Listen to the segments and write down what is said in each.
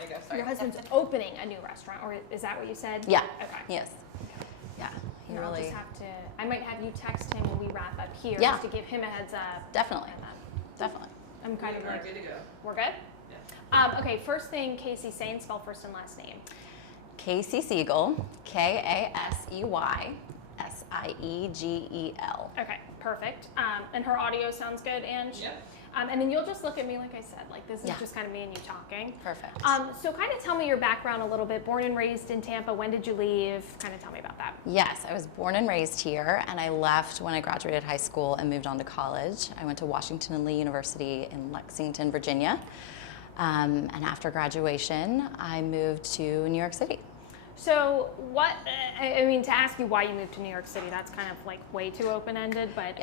There you go, sorry. Your husband's opening a new restaurant, or is that what you said? Yeah. Okay. Yes. Yeah. He I'll really. just have to, I might have you text him when we wrap up here, Yeah. just to give him a heads up. Definitely. And then Definitely. I'm kind of like, good to go. we're good? Yeah. Okay, first thing, Kasey, say and spell first and last name. Kasey Siegel, Kasey Siegel. Okay, perfect. And her audio sounds good, Ange? Yep. And then you'll just look at me like I said, like this is Yeah. just kind of me and you talking. Perfect. So kind of tell me your background a little bit. Born and raised in Tampa, when did you leave? Kind of tell me about that. Yes, I was born and raised here, and I left when I graduated high school and moved on to college. I went to Washington and Lee University in Lexington, Virginia. And after graduation, I moved to New York City. So what, I mean, to ask you why you moved to New York City, that's kind of like way too open-ended, but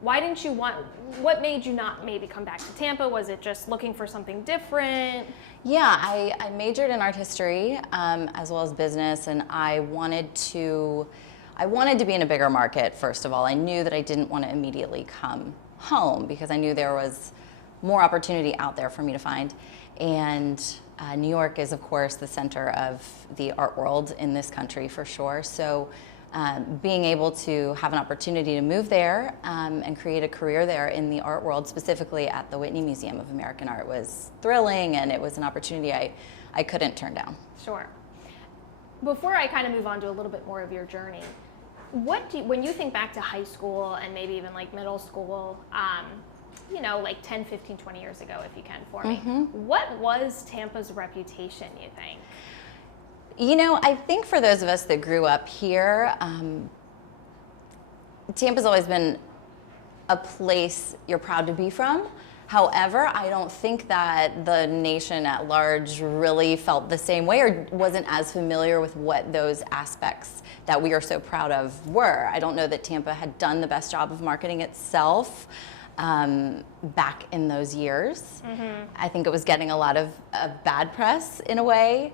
why didn't you what made you not maybe come back to Tampa? Was it just looking for something different? Yeah, I majored in art history as well as business, and I wanted to be in a bigger market, first of all. I knew that I didn't want to immediately come home because I knew there was more opportunity out there for me to find. And New York is, of course, the center of the art world in this country for sure. So being able to have an opportunity to move there and create a career there in the art world, specifically at the Whitney Museum of American Art, was thrilling, and it was an opportunity I couldn't turn down. Sure. Before I kind of move on to a little bit more of your journey, when you think back to high school and maybe even like middle school, you know, like 10, 15, 20 years ago, if you can, for me, what was Tampa's reputation, you think? You know, I think for those of us that grew up here, Tampa's always been a place you're proud to be from. However, I don't think that the nation at large really felt the same way or wasn't as familiar with what those aspects that we are so proud of were. I don't know that Tampa had done the best job of marketing itself back in those years. I think it was getting a lot of bad press in a way.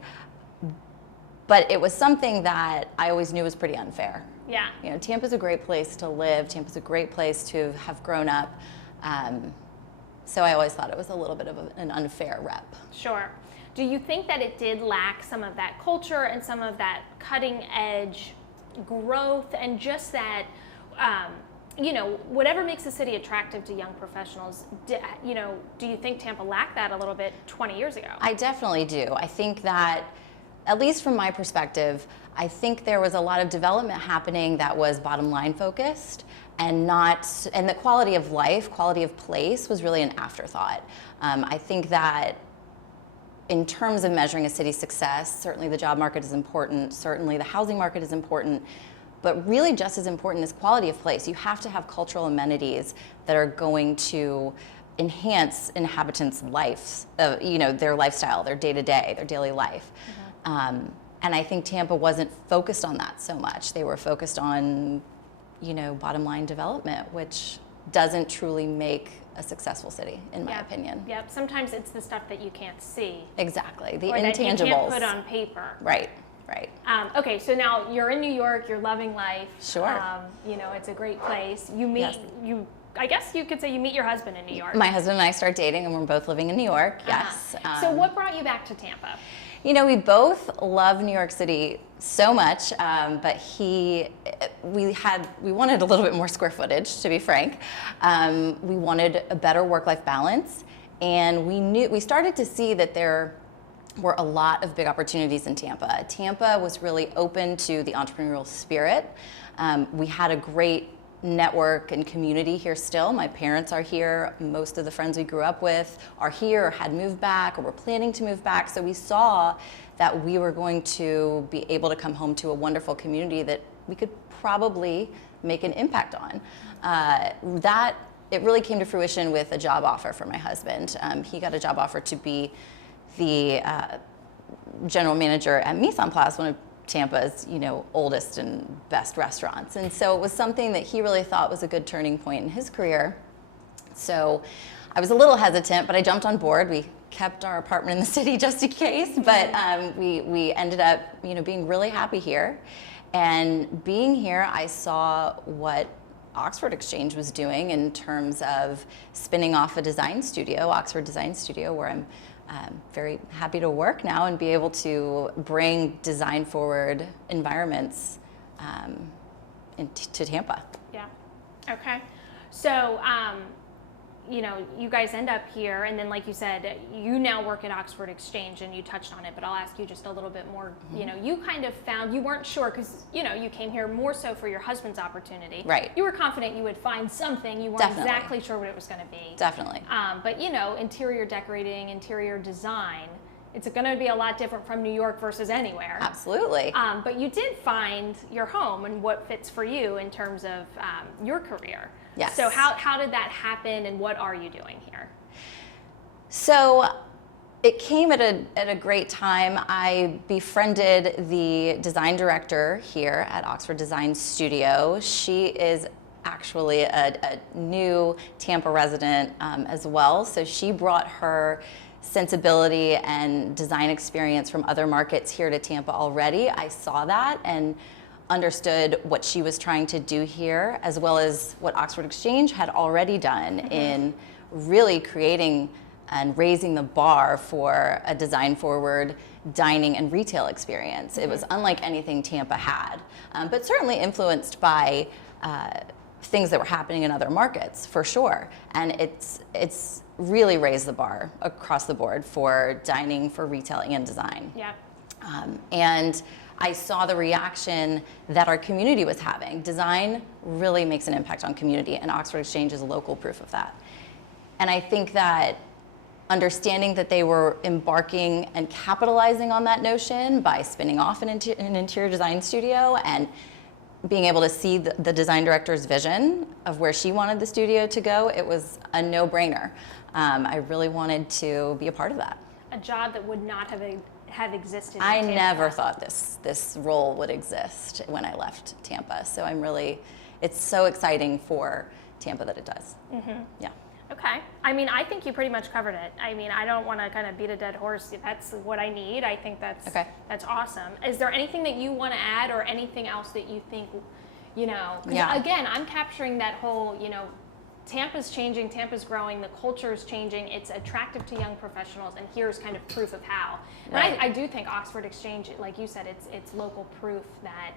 But it was something that I always knew was pretty unfair. Yeah. You know, Tampa's a great place to live. Tampa's a great place to have grown up. So I always thought it was a little bit of an unfair rep. Sure. Do you think that it did lack some of that culture and some of that cutting edge growth and just that, you know, whatever makes a city attractive to young professionals, you know, do you think Tampa lacked that a little bit 20 years ago? I definitely do. I think that, at least from my perspective, I think there was a lot of development happening that was bottom line focused and the quality of life, quality of place was really an afterthought. I think that in terms of measuring a city's success, certainly the job market is important, certainly the housing market is important, but really just as important is quality of place. You have to have cultural amenities that are going to enhance inhabitants' lives, you know, their lifestyle, their day-to-day, their daily life. And I think Tampa wasn't focused on that so much. They were focused on, you know, bottom line development, which doesn't truly make a successful city, in my opinion. Yep. Sometimes it's the stuff that you can't see. Exactly. The or intangibles. That you can't put on paper. Right. Right. Okay, so now you're in New York, you're loving life. Sure. You know, it's a great place. You meet, I guess you could say you meet your husband in New York. My husband and I start dating, and we're both living in New York, yes. So what brought you back to Tampa? You know, we both love New York City so much, but we wanted a little bit more square footage, to be frank. We wanted a better work-life balance, and we started to see that there were a lot of big opportunities in Tampa. Tampa was really open to the entrepreneurial spirit. We had a great network and community here still. My parents are here. Most of the friends we grew up with are here or had moved back or were planning to move back. So we saw that we were going to be able to come home to a wonderful community that we could probably make an impact on. It really came to fruition with a job offer for my husband. He got a job offer to be the general manager at Mise en Place, one of Tampa's, you know, oldest and best restaurants. And so it was something that he really thought was a good turning point in his career. So I was a little hesitant, but I jumped on board. We kept our apartment in the city just in case, but we ended up, you know, being really happy here. And being here, I saw what Oxford Exchange was doing in terms of spinning off a design studio, Oxford Design Studio, where I'm very happy to work now and be able to bring design-forward environments to Tampa. Yeah. Okay. So, you know, you guys end up here, and then, like you said, you now work at Oxford Exchange, and you touched on it, but I'll ask you just a little bit more. You know, you kind of found, you weren't sure, because, you know, you came here more so for your husband's opportunity. Right. You were confident you would find something. You weren't Definitely. exactly sure what it was going to be. Definitely. But, you know, interior decorating, interior design, it's going to be a lot different from New York versus anywhere. Absolutely. But you did find your home and what fits for you in terms of your career. Yes. So how did that happen, and what are you doing here? So it came at a great time. I befriended the design director here at Oxford Design Studio. She is actually a new Tampa resident as well. So she brought her sensibility and design experience from other markets here to Tampa already. I saw that and understood what she was trying to do here, as well as what Oxford Exchange had already done in really creating and raising the bar for a design-forward dining and retail experience. It was unlike anything Tampa had, but certainly influenced by things that were happening in other markets, for sure. And it's really raised the bar across the board for dining, for retail, and design. Yeah. And I saw the reaction that our community was having. Design really makes an impact on community, and Oxford Exchange is local proof of that. And I think that understanding that they were embarking and capitalizing on that notion by spinning off an interior design studio and being able to see the design director's vision of where she wanted the studio to go, it was a no-brainer. I really wanted to be a part of that. A job that would not have existed in I Tampa. never thought this role would exist when I left Tampa. So it's so exciting for Tampa that it does. Yeah. Okay. I mean, I think you pretty much covered it. I mean, I don't want to kind of beat a dead horse. That's what I need. I think that's awesome. Is there anything that you want to add, or anything else that you think, you know, 'cause again, I'm capturing that whole, you know, Tampa's changing, Tampa's growing, the culture is changing, it's attractive to young professionals, and here's kind of proof of how. Right. And I do think Oxford Exchange, like you said, it's local proof that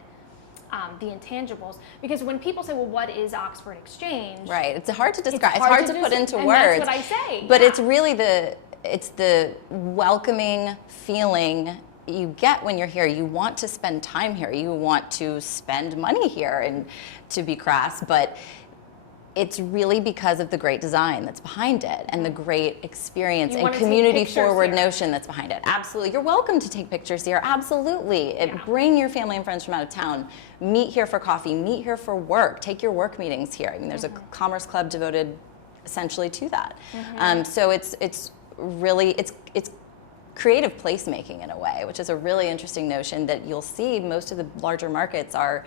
the intangibles, because when people say, well, what is Oxford Exchange? Right. It's hard to describe. It's hard hard to to put into and words. that's what I say. But yeah. it's really the welcoming feeling you get when you're here. You want to spend time here. You want to spend money here, and to be crass, but it's really because of the great design that's behind it and the great experience and community forward notion that's behind it. Absolutely. You're welcome to take pictures here. Absolutely. Bring your family and friends from out of town. Meet here for coffee. Meet here for work. Take your work meetings here. I mean, there's a commerce club devoted essentially to that. So it's really creative placemaking in a way, which is a really interesting notion that you'll see most of the larger markets are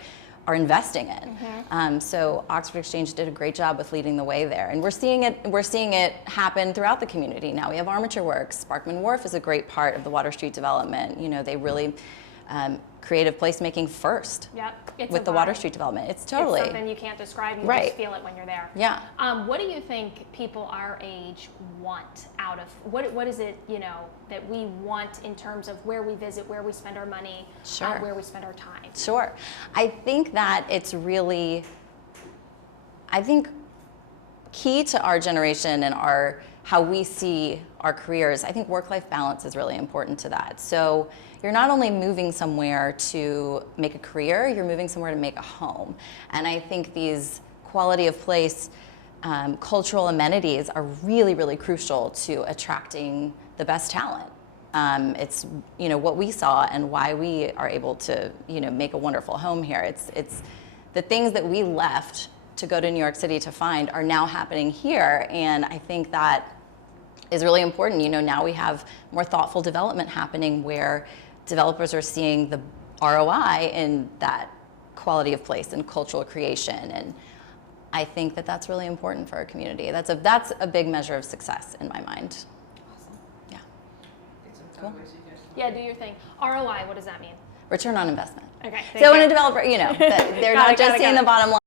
investing in. So Oxford Exchange did a great job with leading the way there, and we're seeing it happen throughout the community. Now we have Armature Works. Sparkman Wharf is a great part of the Water Street development. You know, they really creative placemaking first with the Water Street development. It's totally it's something you can't describe. You just feel it when you're there. Yeah. What do you think people our age want out of what is it, you know, that we want in terms of where we visit, where we spend our money, where we spend our time? Sure. I think that it's really, key to our generation and how we see our careers. I think work-life balance is really important to that. So you're not only moving somewhere to make a career, you're moving somewhere to make a home. And I think these quality of place cultural amenities are really, really crucial to attracting the best talent. It's, you know, what we saw and why we are able to, you know, make a wonderful home here. It's the things that we left to go to New York City to find are now happening here, and I think that is really important. You know, now we have more thoughtful development happening where developers are seeing the ROI in that quality of place and cultural creation, and I think that that's really important for our community. That's a big measure of success in my mind. Awesome. Yeah. Cool. Yeah, do your thing. ROI, what does that mean? Return on investment. Okay. So when a developer, you know, they're not just seeing the bottom line.